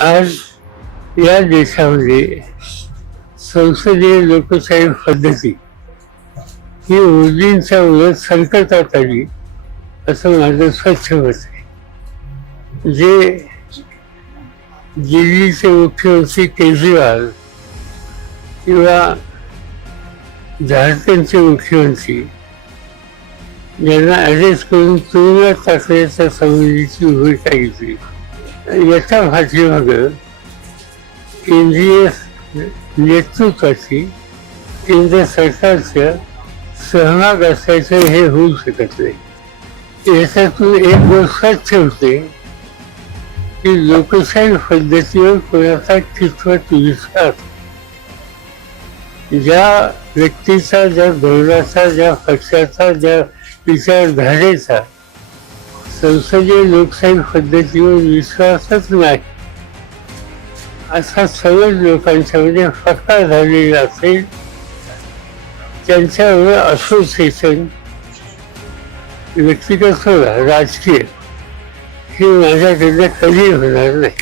आज या देशामध्ये संसदीय लोकशाही पद्धती ही मोदींच्या उलट संकटात आली असं माझं स्वच्छ मत आहे. जे दिल्लीचे मुख्यमंत्री केजरीवाल किंवा झारखंडचे मुख्यमंत्री यांना अरेस्ट करून तुरुंगात टाकण्याच्या संबंधीची भूमिका घेतली. याच्या भाषेमध्ये केंद्रीय नेतृत्वाची केंद्र सरकारच्या सहभाग असायचं हे होऊ शकत नाही. याच्यातून एक गोष्ट ठेवते की लोकशाही पद्धतीवर कोणाचा कितपत विश्वास? ज्या व्यक्तीचा ज्या धोरणाचा ज्या पक्षाचा ज्या विचारधारेचा संसदीय लोकशाही पद्धतीवर विश्वासच नाही. असा सर्वच लोकांच्यामध्ये फक्का झालेला असेल त्यांच्यावर असोसिएशन व्यक्तिगत राजकीय हे माझ्याकडनं कधी होणार नाही.